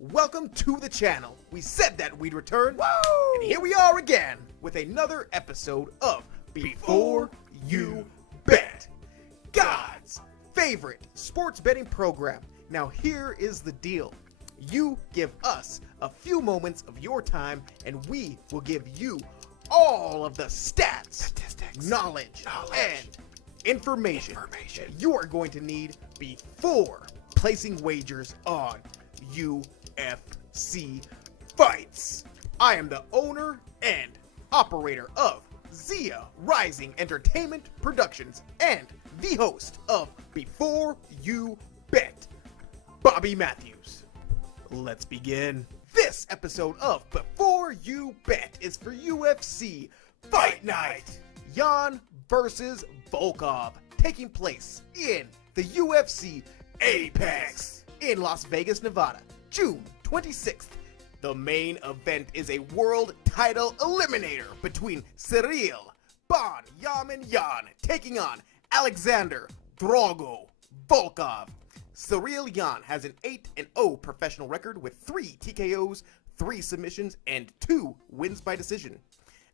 Welcome to the channel. We said that we'd return, Woo! and here we are again with another episode of Before You Bet, God's favorite sports betting program. Now here is the deal. You give us a few moments of your time, and we will give you all of the stats, Statistics, knowledge, and information that you are going to need before placing wagers on UFC fights. I am the owner and operator of Zia Rising Entertainment Productions and the host of Before You Bet, Bobby Matthews. Let's begin. This episode of Before You Bet is for UFC Fight Night Gane versus Volkov, taking place in the UFC Apex in Las Vegas, Nevada, June 26th. The main event is a world title eliminator between Cyril Gane taking on Alexander Drogo Volkov. Cyril Gane has an 8-0 professional record with 3 TKOs, 3 submissions, and 2 wins by decision.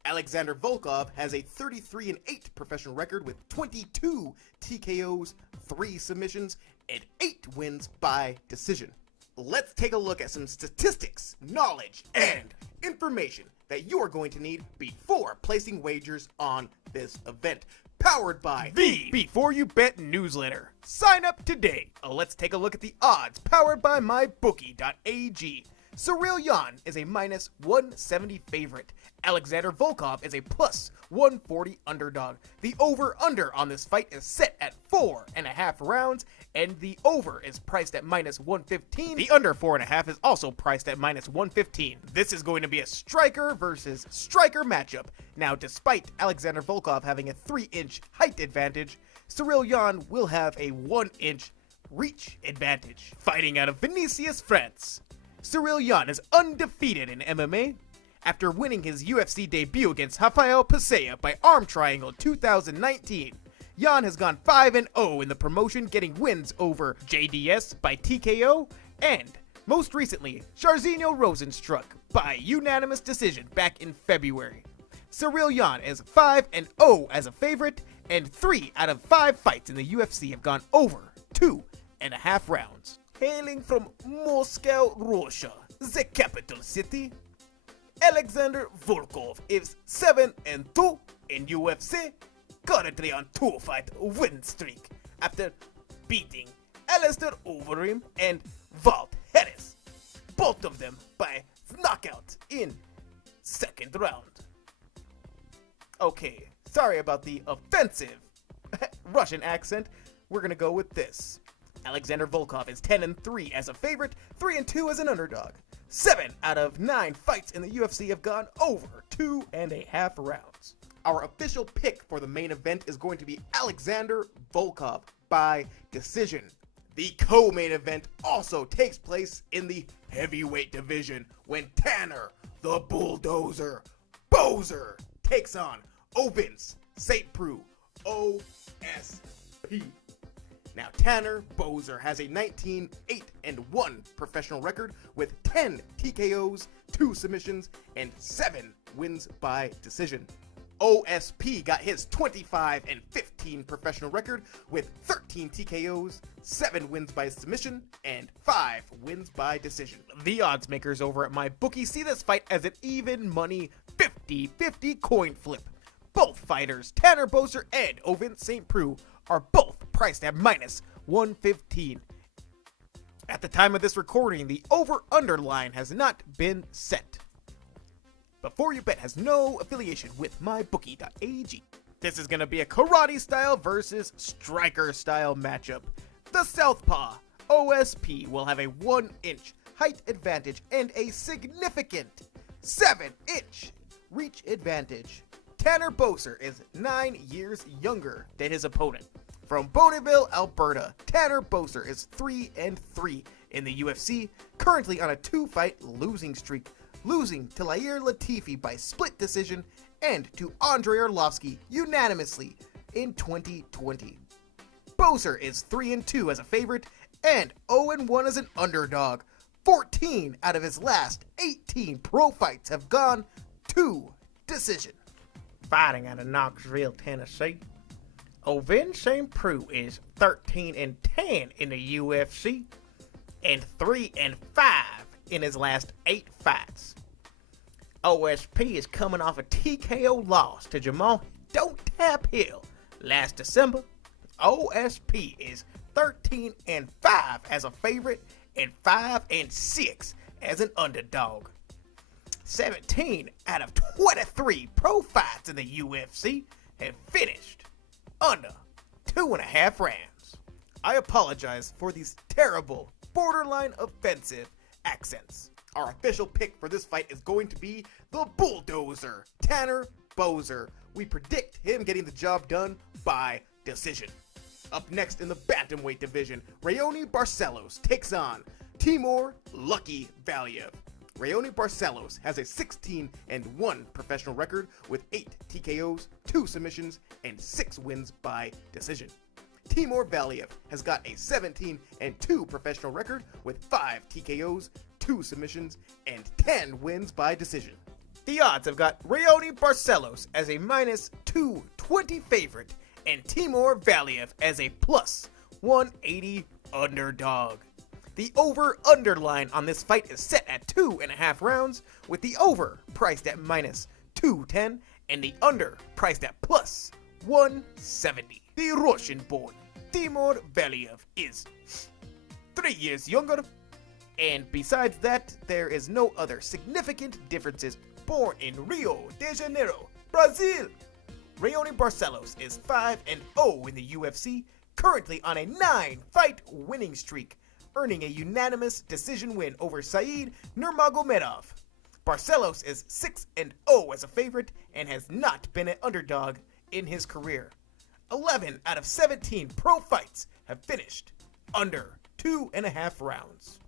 Alexander Volkov has a 33-8 professional record with 22 TKOs, 3 submissions, and 8 wins by decision. Let's take a look at some statistics, knowledge, and information that you are going to need before placing wagers on this event. Powered by the Before You Bet newsletter. Sign up today. Let's take a look at the odds powered by mybookie.ag. Cyril Gane is a minus 170 favorite. Alexander Volkov is a plus 140 underdog. The over-under on this fight is set at 4.5 rounds, and the over is priced at minus 115. The under 4.5 is also priced at minus 115. This is going to be a striker versus striker matchup. Now, despite Alexander Volkov having a 3-inch height advantage, Cyril Gane will have a 1-inch reach advantage. Fighting out of Vinicius, France, Cyril Gane is undefeated in MMA. After winning his UFC debut against Rafael Pasea by Arm Triangle 2019, Gane has gone 5-0 in the promotion, getting wins over JDS by TKO and, most recently, Jairzinho Rosenstruck by unanimous decision back in February. Cyril Gane is 5-0 as a favorite, and 3 out of 5 fights in the UFC have gone over 2.5 rounds. Hailing from Moscow, Russia, the capital city, Alexander Volkov is 7-2 in UFC, currently on 2-fight win streak after beating Alistair Overeem and Walt Harris, both of them by knockout in second round. Okay, sorry about the offensive Russian accent. We're gonna go with this. Alexander Volkov is 10-3 as a favorite, 3-2 as an underdog. 7 out of 9 fights in the UFC have gone over 2.5 rounds. Our official pick for the main event is going to be Alexander Volkov by decision. The co-main event also takes place in the heavyweight division when Tanner the Bulldozer Boser takes on Ovince St. Preux OSP. Now, Tanner Boser has a 19-8-1 professional record with 10 TKOs, 2 submissions, and 7 wins by decision. OSP got his 25-15 professional record with 13 TKOs, 7 wins by submission, and 5 wins by decision. The odds makers over at MyBookie see this fight as an even money 50-50 coin flip. Both fighters, Tanner Boser and Ovince St. Preux, are both priced at minus 115. At the time of this recording, the over-under line has not been set. Before You Bet has no affiliation with mybookie.ag. This is going to be a karate style versus striker style matchup. The southpaw OSP will have a 1-inch height advantage and a significant 7-inch reach advantage. Tanner Boser is 9 years younger than his opponent. From Bonneville, Alberta, Tanner Boser is 3-3 in the UFC, currently on a 2-fight losing streak, losing to Yair Latifi by split decision and to Andrei Arlovsky unanimously in 2020. Boser is 3-2 as a favorite and 0-1 as an underdog. 14 out of his last 18 pro fights have gone to decision. Fighting out of Knoxville, Tennessee, Ovince St. Preux is 13-10 in the UFC and 3-5 in his last 8 fights. OSP is coming off a TKO loss to Jamal Don't Tap Hill last December. OSP is 13-5 as a favorite and 5-6 as an underdog. 17 out of 23 pro fights in the UFC have finished under 2.5 rounds. I apologize for these terrible, borderline offensive accents. Our official pick for this fight is going to be the bulldozer, Tanner Boser. We predict him getting the job done by decision. Up next in the bantamweight division, Raoni Barcelos takes on Timur Lucky Valiev. Raoni Barcelos has a 16-1 professional record with 8 TKOs, 2 submissions, and 6 wins by decision. Timur Valiev has got a 17-2 professional record with 5 TKOs, 2 submissions, and 10 wins by decision. The odds have got Raoni Barcelos as a -220 favorite and Timur Valiev as a +180 underdog. The over-under line on this fight is set at 2.5 rounds, with the over priced at -210 and the under priced at +170. The Russian-born Timur Valiev is 3 years younger, and besides that, there is no other significant differences. Born in Rio de Janeiro, Brazil, Raoni Barcelos is 5-0 in the UFC, currently on a 9-fight winning streak, earning a unanimous decision win over Said Nurmagomedov. Barcelos is 6-0 as a favorite and has not been an underdog in his career. 11 out of 17 pro fights have finished under 2.5 rounds.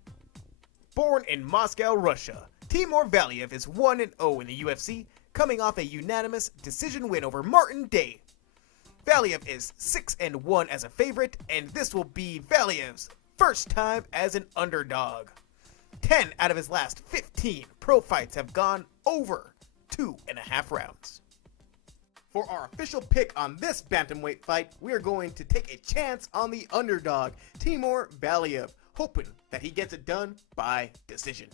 Born in Moscow, Russia, Timur Valiev is 1-0 in the UFC, coming off a unanimous decision win over Martin Day. Valiev is 6-1 as a favorite, and this will be Valiev's first time as an underdog. 10 out of his last 15 pro fights have gone over 2.5 rounds. For our official pick on this bantamweight fight, we are going to take a chance on the underdog, Timur Valiev, hoping that he gets it done by decision.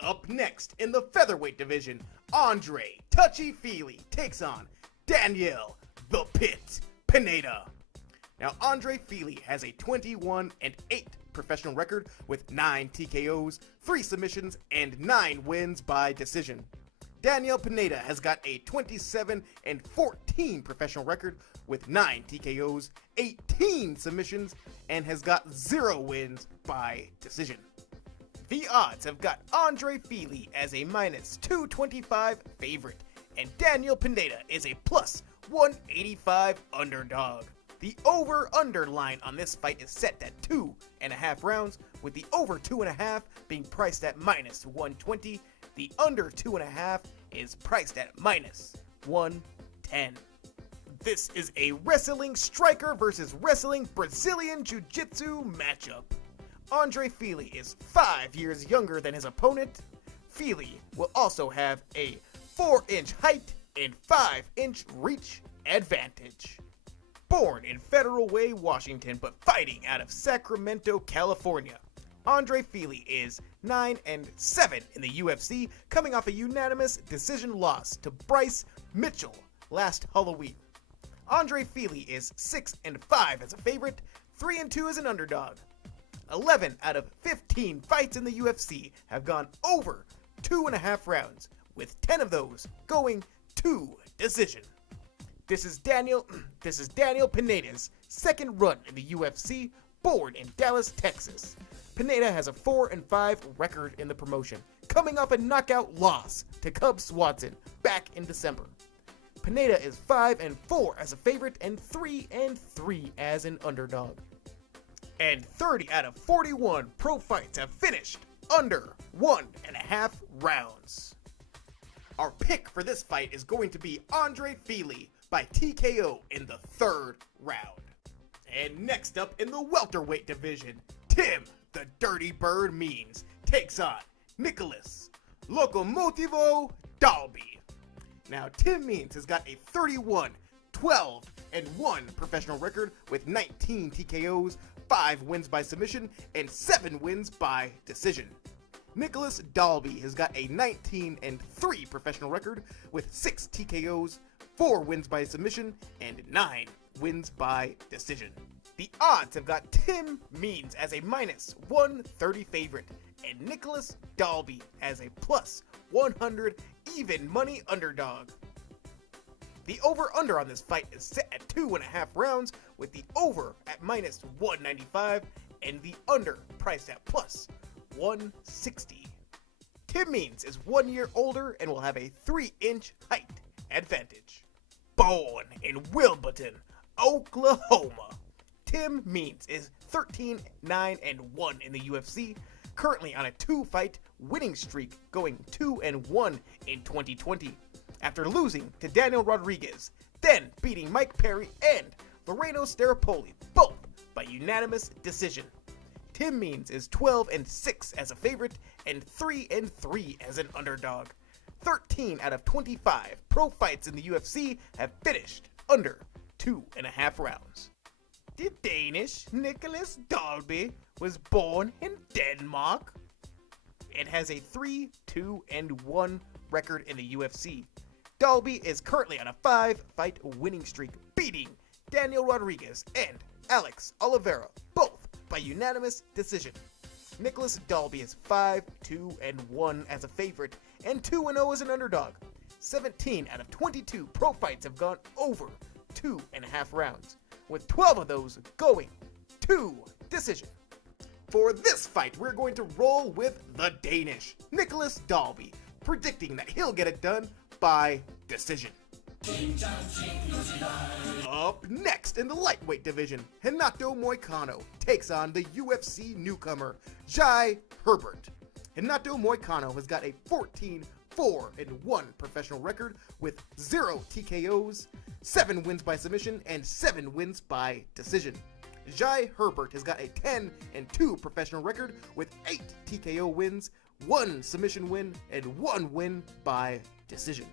Up next in the featherweight division, Andre Touchy Fili takes on Daniel the Pit Pineda. Now, Andre Fili has a 21-8 professional record with 9 TKOs, 3 submissions, and 9 wins by decision. Daniel Pineda has got a 27-14 professional record with 9 TKOs, 18 submissions, and has got 0 wins by decision. The odds have got Andre Fili as a -225 favorite, and Daniel Pineda is a +185 underdog. The over-under line on this fight is set at 2.5 rounds, with the over 2.5 being priced at -120. The under 2.5 is priced at -110. This is a wrestling striker versus wrestling Brazilian Jiu-Jitsu matchup. Andre Fili is 5 years younger than his opponent. Fili will also have a 4-inch height and 5-inch reach advantage. Born in Federal Way, Washington, but fighting out of Sacramento, California, Andre Fili is 9-7 in the UFC, coming off a unanimous decision loss to Bryce Mitchell last Halloween. Andre Fili is 6-5 as a favorite, 3-2 as an underdog. 11 out of 15 fights in the UFC have gone over 2.5 rounds, with 10 of those going to decision. This is Daniel Pineda's second run in the UFC, born in Dallas, Texas. Pineda has a 4-5 record in the promotion, coming off a knockout loss to Cub Swanson back in December. Pineda is 5-4 as a favorite and 3-3 as an underdog. And 30 out of 41 pro fights have finished under 1.5 rounds. Our pick for this fight is going to be Andre Fili by TKO in the 3rd round. And next up in the welterweight division, Tim the Dirty Bird Means takes on Nicholas Locomotivo Dalby. Now, Tim Means has got a 31, 12, and 1 professional record with 19 TKOs, 5 wins by submission, and 7 wins by decision. Nicholas Dalby has got a 19 and 3 professional record with 6 TKOs, 4 wins by submission, and 9 wins by decision. The odds have got Tim Means as a minus 130 favorite and Nicholas Dalby as a plus 100 even money underdog. The over-under on this fight is set at 2.5 rounds, with the over at minus 195 and the under priced at plus 160. Tim Means is 1 year older and will have a 3-inch height advantage. Born in Wilburton, Oklahoma, Tim Means is 13-9-1 in the UFC, currently on a 2-fight winning streak, going 2-1 in 2020, after losing to Daniel Rodriguez, then beating Mike Perry and Loreno Staropoli, both by unanimous decision. Tim Means is 12-6 as a favorite and 3-3 as an underdog. 13 out of 25 pro fights in the UFC have finished under 2.5 rounds. The Danish Nicholas Dalby was born in Denmark and has a 3-2-1 record in the UFC. Dalby is currently on a 5-fight winning streak, beating Daniel Rodriguez and Alex Oliveira, both by unanimous decision. Nicholas Dalby is 5-2-1 as a favorite and 2-0 as an underdog. 17 out of 22 pro fights have gone over 2.5 rounds, with 12 of those going to decision. For this fight, we're going to roll with the Danish Nicholas Dalby, predicting that he'll get it done by decision. Up next in the lightweight division, Renato Moicano takes on the UFC newcomer, Jai Herbert. Renato Moicano has got a 14-4-1 professional record with 0 TKOs, 7 wins by submission, and 7 wins by decision. Jai Herbert has got a 10-2 professional record with 8 TKO wins, 1 submission win, and 1 win by decision.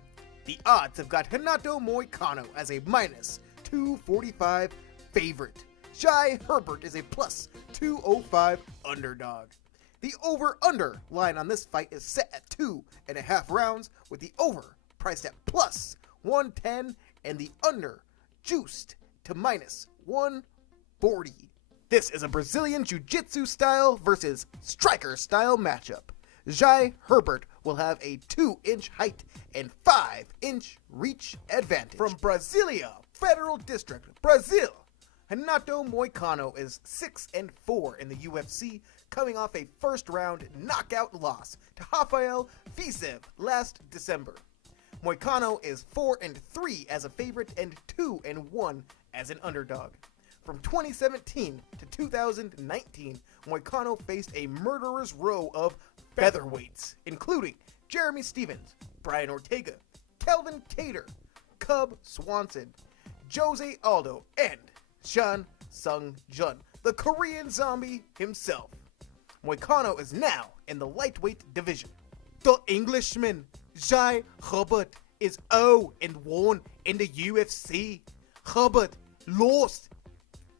The odds have got Renato Moicano as a minus 245 favorite. Jai Herbert is a plus 205 underdog. The over-under line on this fight is set at 2.5 rounds, with the over priced at plus 110 and the under juiced to minus 140. This is a Brazilian Jiu-Jitsu style versus striker style matchup. Jai Herbert will have a 2-inch height and 5-inch reach advantage. From Brasilia, Federal District, Brazil, Renato Moicano is 6-4 in the UFC, coming off a first-round knockout loss to Rafael Fizev last December. Moicano is 4-3 as a favorite and 2-1 as an underdog. From 2017 to 2019, Moicano faced a murderer's row of featherweights, including Jeremy Stevens, Brian Ortega, Kelvin Cater, Cub Swanson, Jose Aldo, and Shan Sung Jun, the Korean zombie himself. Moicano is now in the lightweight division. The Englishman, Jai Herbert, is 0-1 in the UFC. Herbert lost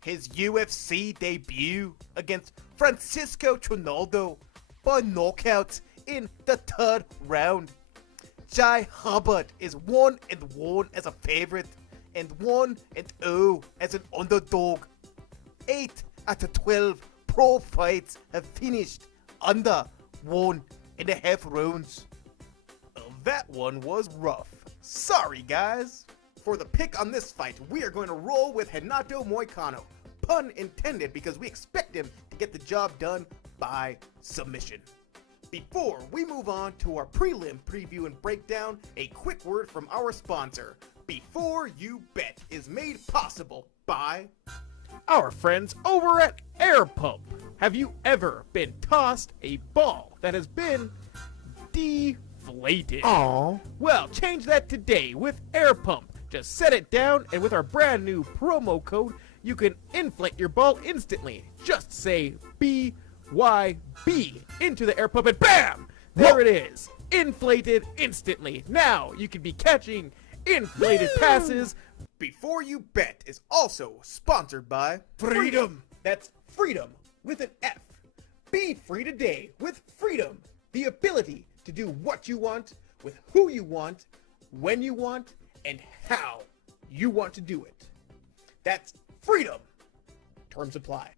his UFC debut against Francisco Trinaldo by knockout in the 3rd round. Jai Herbert is 1-1 as a favorite and 1-0 as an underdog. 8 out of 12 pro fights have finished under 1.5 rounds. That one was rough. Sorry, guys. For the pick on this fight, we are going to roll with Renato Moicano. Pun intended, because we expect him to get the job done by submission. Before we move on to our prelim preview and breakdown, a quick word from our sponsor. Before You Bet is made possible by Our friends over at Air Pump. Have you ever been tossed a ball that has been deflated? Aww. Well, change that today with Air Pump. Just set it down, and with our brand new promo code, you can inflate your ball instantly. Just say, be YB into the air pump and BAM! There it is. Inflated instantly. Now you can be catching inflated passes. Before You Bet is also sponsored by Freedom. That's freedom with an F. Be free today with freedom. The ability to do what you want, with who you want, when you want, and how you want to do it. That's freedom. Terms apply.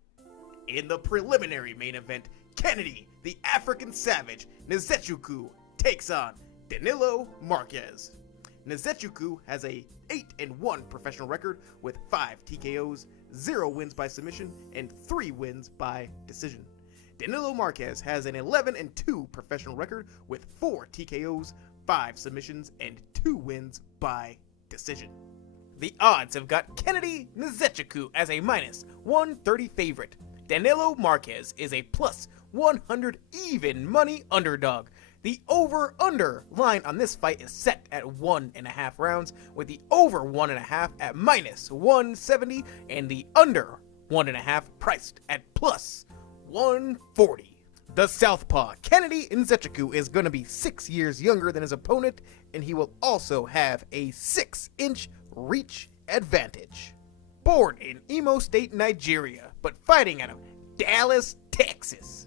In the preliminary main event, Kennedy, the African Savage, Nzechukwu, takes on Danilo Marques. Nzechukwu has a 8-1 professional record with 5 TKOs, 0 wins by submission, and 3 wins by decision. Danilo Marques has an 11-2 professional record with 4 TKOs, 5 submissions, and 2 wins by decision. The odds have got Kennedy Nzechukwu as a -130 favorite. Danilo Marques is a +100 even money underdog. The over-under line on this fight is set at 1.5 rounds, with the over 1.5 at -170 and the under 1.5 priced at +140. The southpaw Kennedy Nzechukwu is going to be 6 years younger than his opponent, and he will also have a 6-inch reach advantage. Born in Imo State, Nigeria, but fighting out of Dallas, Texas,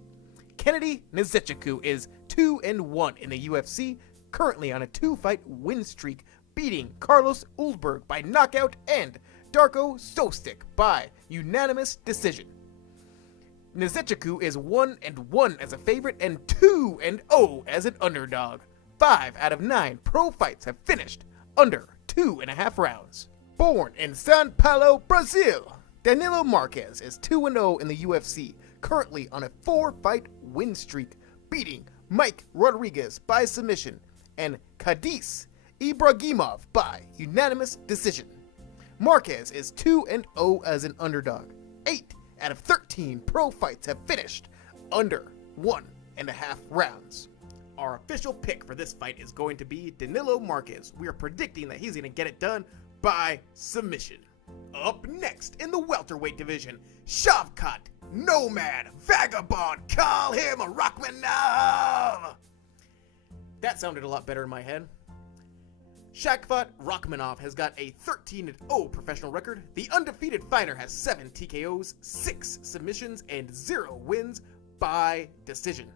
Kennedy Nzechukwu is 2-1 in the UFC, currently on a 2-fight win streak, beating Carlos Ulberg by knockout and Darko Sostic by unanimous decision. Nzechukwu is 1-1 as a favorite and 2-0 as an underdog. 5 out of 9 pro fights have finished under 2.5 rounds. Born in São Paulo, Brazil, Danilo Marques is 2-0 in the UFC, currently on a 4-fight win streak, beating Mike Rodriguez by submission and Khadis Ibragimov by unanimous decision. Marques is 2-0 as an underdog. 8 out of 13 pro fights have finished under 1.5 rounds. Our official pick for this fight is going to be Danilo Marques. We are predicting that he's going to get it done by submission. Up next in the welterweight division, Shavkat Nomad Vagabond, call him Rakhmonov. That sounded a lot better in my head. Shavkat Rakhmonov has got a 13-0 professional record. The undefeated fighter has 7 TKOs, 6 submissions, and 0 wins by decision.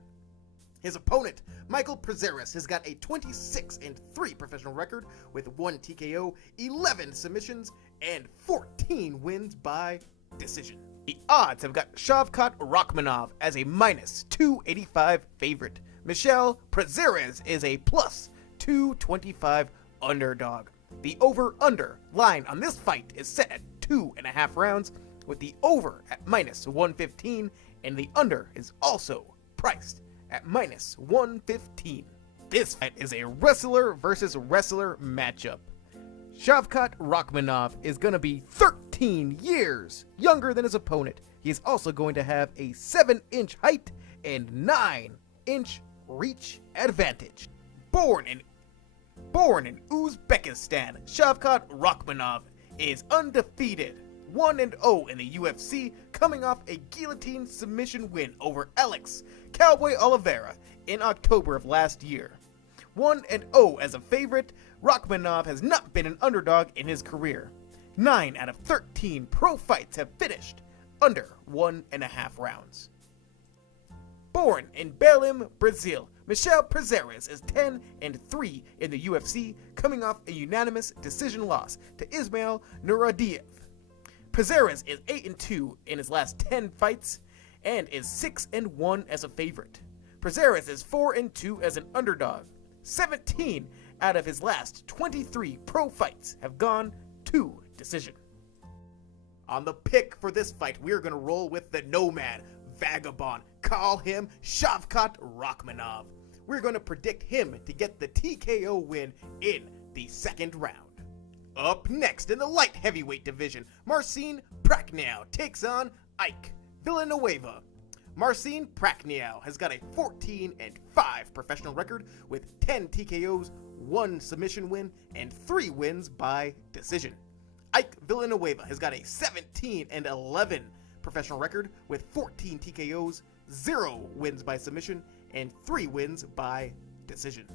His opponent, Michael Parzeres, has got a 26-3 professional record with 1 TKO, 11 submissions, and 14 wins by decision. The odds have got Shavkat Rakhmonov as a -285 favorite. Michel Parzeres is a +225 underdog. The over-under line on this fight is set at 2.5 rounds, with the over at -115, and the under is also priced at -115. This fight is a wrestler versus wrestler matchup. Shavkat Rakhmonov is going to be 13 years younger than his opponent. He is also going to have a 7-inch height and 9-inch reach advantage. Born in Uzbekistan, Shavkat Rakhmonov is undefeated, 1-0 in the UFC, coming off a guillotine submission win over Alex Cowboy Oliveira in October of last year. 1-0 as a favorite, Rakhmonov has not been an underdog in his career. 9 out of 13 pro fights have finished under 1.5 rounds. Born in Belém, Brazil, Michel Parzeres is 10-3 in the UFC, coming off a unanimous decision loss to Ismail Nuradiev. Parzeres is 8-2 in his last 10 fights and is 6-1 as a favorite. Parzeres is 4-2 as an underdog. 17 out of his last 23 pro fights have gone to decision. On the pick for this fight, we're going to roll with the Nomad Vagabond. Call him Shavkat Rakhmonov. We're going to predict him to get the TKO win in the second round. Up next in the light heavyweight division, Marcin Prachnio takes on Ike Villanueva. Marcin Prachnio has got a 14-5 professional record with 10 TKOs, 1 submission win, and 3 wins by decision. Ike Villanueva has got a 17-11 professional record with 14 TKOs, 0 wins by submission and 3 wins by decision.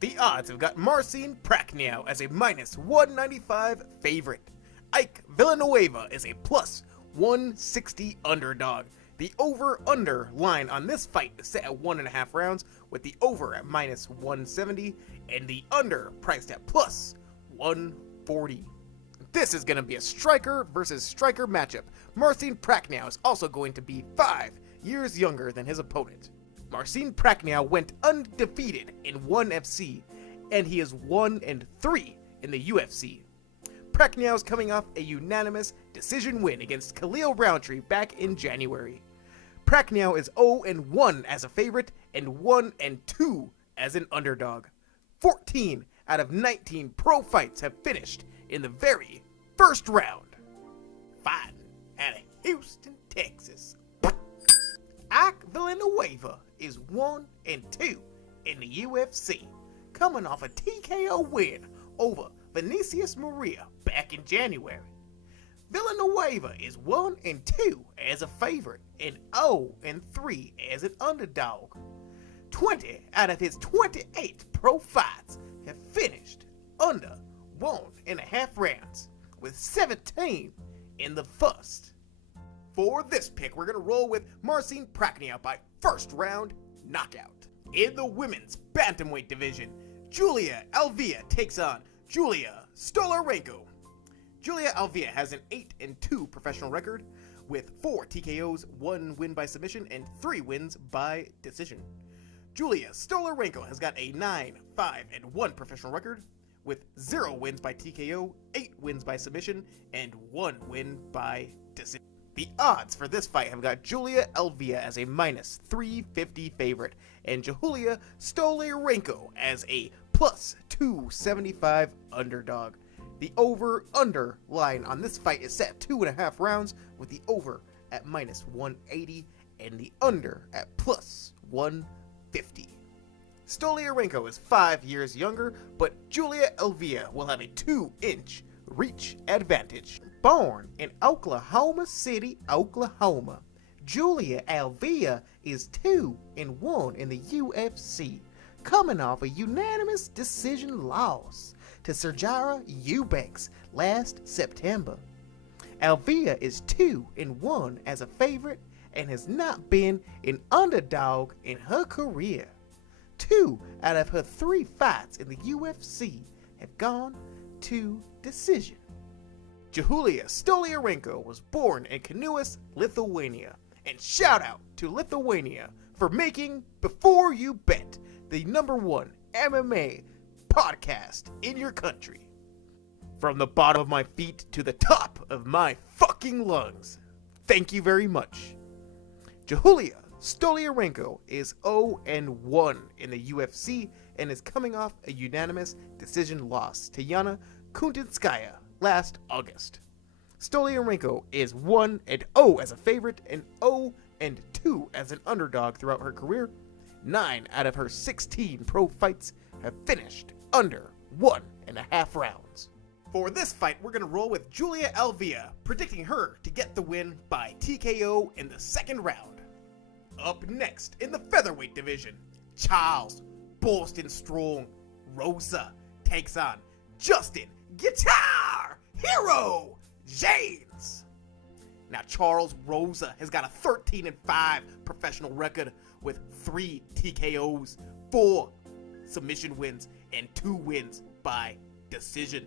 The odds have got Prachnio as a -195 favorite. Ike Villanueva is a +160 underdog. The over-under line on this fight is set at 1.5 rounds, with the over at -170 and the under priced at +140. This is going to be a striker versus striker matchup. Prachnio is also going to be 5 years younger than his opponent. Prachnio went undefeated in ONE FC, and he is 1-3 in the UFC. Prachnio is coming off a unanimous decision win against Khalil Roundtree back in January. Prachnio is 0-1 as a favorite and 1-2 as an underdog. 14 out of 19 pro fights have finished in the very first round. Fighting out of Houston, Texas. Ike Villanueva is 1-2 in the UFC, coming off a TKO win over Vinicius Maria back in January. Villanueva is 1-2 as a favorite and 0-3 as an underdog. 20 out of his 28 pro fights have finished under 1.5 rounds, with 17 in the first. For this pick, we're going to roll with Prachnio by first round knockout. In the women's bantamweight division, Julia Avila takes on Julia Stoliarenko. Julia Avila has an 8-2 professional record with 4 TKOs, 1 win by submission, and 3 wins by decision. Julia Stoliarenko has got a 9-5-1 professional record with 0 wins by TKO, 8 wins by submission, and 1 win by decision. The odds for this fight have got Julia Avila as a -350 favorite and Julia Stoliarenko as a +275 underdog. The over-under line on this fight is set at 2.5 rounds, with the over at -180 and the under at +150. Stoliarenko is 5 years younger, but Julia Avila will have a 2-inch reach advantage. Born in Oklahoma City, Oklahoma, Julia Avila is 2-1 in the UFC, coming off a unanimous decision loss to Sijara Eubanks last September. Avila is 2-1 as a favorite and has not been an underdog in her career. 2 out of her 3 fights in the UFC have gone to decision. Julia Stoliarenko was born in Kaunas, Lithuania, and shout out to Lithuania for making Before You Bet the #1 MMA podcast in your country. From the bottom of my feet to the top of my fucking lungs, thank you very much. Julia Stoliarenko is 0-1 in the UFC and is coming off a unanimous decision loss to Yana Kuntinskaya last August. Stoliarenko is 1-0 as a favorite and 0-2 as an underdog throughout her career. 9 out of her 16 pro fights have finished under 1.5 rounds. For this fight, we're going to roll with Julia Avila, predicting her to get the win by TKO in the second round. Up next, in the featherweight division, Charles Boston Strong Rosa takes on Justin Guitar Hero Jaynes. Now, Charles Rosa has got a 13-5 professional record with 3 TKOs, 4 submission wins, and 2 wins by decision.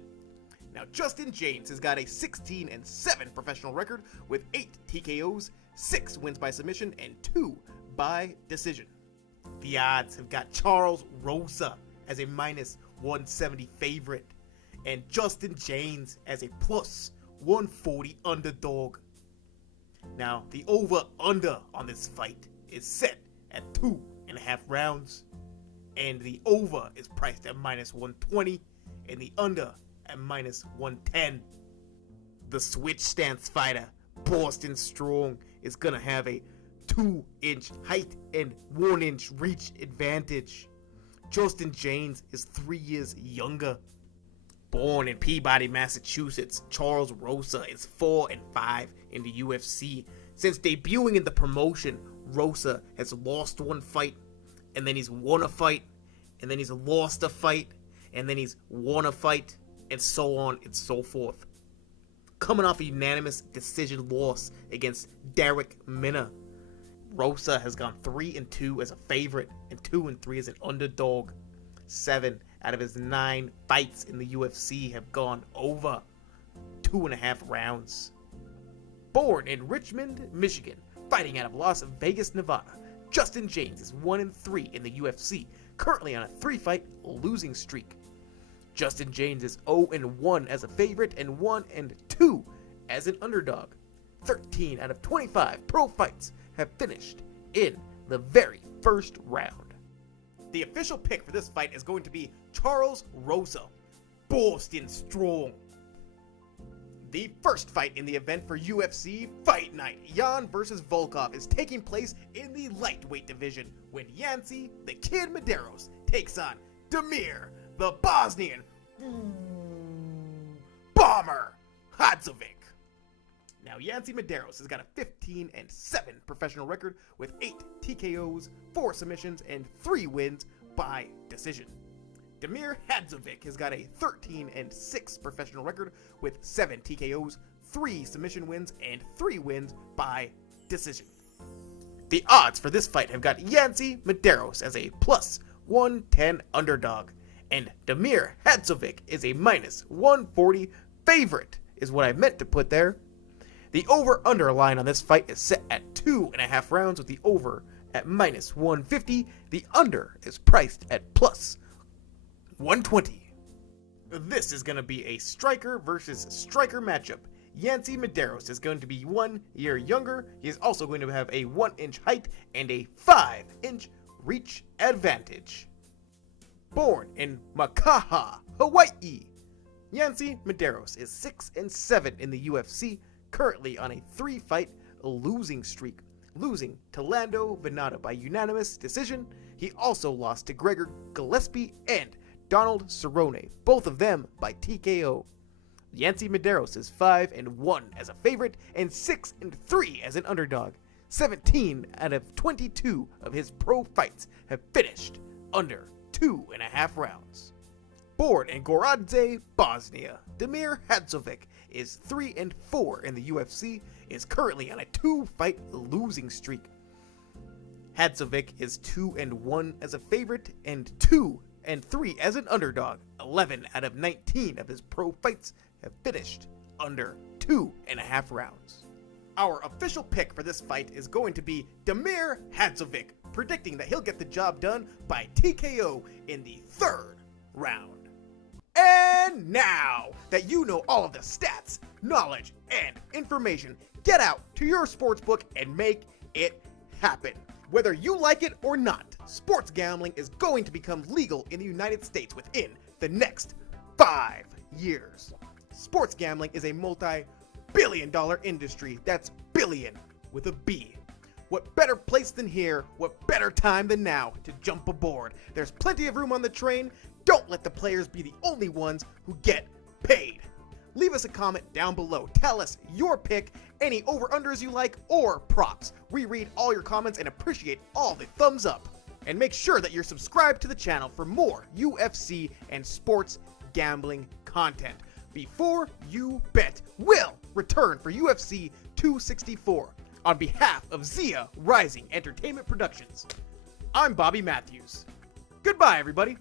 Now, Justin Jaynes has got a 16-7 professional record with 8 TKOs, 6 wins by submission, and 2 by decision. The odds have got Charles Rosa as a -170 favorite and Justin Jaynes as a +140 underdog. Now, the over-under on this fight is set at 2.5 rounds, and the over is priced at -120 and the under at -110. The switch stance fighter, Boston Strong, is gonna have a 2-inch height and 1-inch reach advantage. Justin Jaynes is 3 years younger. Born in Peabody, Massachusetts, Charles Rosa is 4-5 in the UFC. Since debuting in the promotion, Rosa has lost one fight, and then he's won a fight, and then he's lost a fight, and then he's won a fight, and so on and so forth. Coming off a unanimous decision loss against Derek Minna, Rosa has gone 3-2 as a favorite and 2-3 as an underdog. 7 out of his 9 fights in the UFC have gone over 2.5 rounds. Born in Richmond, Michigan, fighting out of Las Vegas, Nevada, Justin Jaynes is 1-3 in the UFC, currently on a 3-fight losing streak. Justin Jaynes is 0-1 as a favorite and 1-2 as an underdog. 13 out of 25 pro fights have finished in the very first round. The official pick for this fight is going to be Charles Rosa, Boston Strong. The first fight in the event for UFC Fight Night Gane versus Volkov is taking place in the lightweight division when Jaynes, the Kid Medeiros, takes on Damir, the Bosnian Bomber Hadzovic. Now, Jaynes Medeiros has got a 15-7 professional record with 8 TKOs, 4 submissions, and 3 wins by decision. Damir Hadzovic has got a 13-6 professional record with 7 TKOs, 3 submission wins, and 3 wins by decision. The odds for this fight have got Jaynes Medeiros as a +110 underdog, and Damir Hadzovic is a -140 favorite, is what I meant to put there. The over-under line on this fight is set at 2.5 rounds, with the over at -150. The under is priced at +120. This is going to be a striker versus striker matchup. Jaynes Medeiros is going to be 1 year younger. He is also going to have a 1-inch height and a 5-inch reach advantage. Born in Makaha, Hawaii, Jaynes Medeiros is 6-7 in the UFC, currently on a 3-fight losing streak, losing to Lando Venata by unanimous decision. He also lost to Gregor Gillespie and Donald Cerrone, both of them by TKO. Jaynes Medeiros is 5-1 as a favorite and 6-3 as an underdog. 17 out of 22 of his pro fights have finished under 2.5 rounds. Born in Gorodze, Bosnia, Damir Hadzovic is 3-4 in the UFC, is currently on a 2-fight losing streak. Hadzovic is 2-1 as a favorite and 2-3 as an underdog. 11 out of 19 of his pro fights have finished under 2.5 rounds. Our official pick for this fight is going to be Damir Hadzovic, predicting that he'll get the job done by TKO in the 3rd round. And now that you know all of the stats, knowledge, and information, get out to your sportsbook and make it happen. Whether you like it or not, sports gambling is going to become legal in the United States within the next 5 years. Sports gambling is a multi-billion-dollar industry. That's billion with a B. What better place than here, what better time than now to jump aboard? There's plenty of room on the train. Don't let the players be the only ones who get paid. Leave us a comment down below. Tell us your pick, any over-unders you like, or props. We read all your comments and appreciate all the thumbs up. And make sure that you're subscribed to the channel for more UFC and sports gambling content. Before You Bet will return for UFC 264 on behalf of Zia Rising Entertainment Productions. I'm Bobby Matthews. Goodbye, everybody.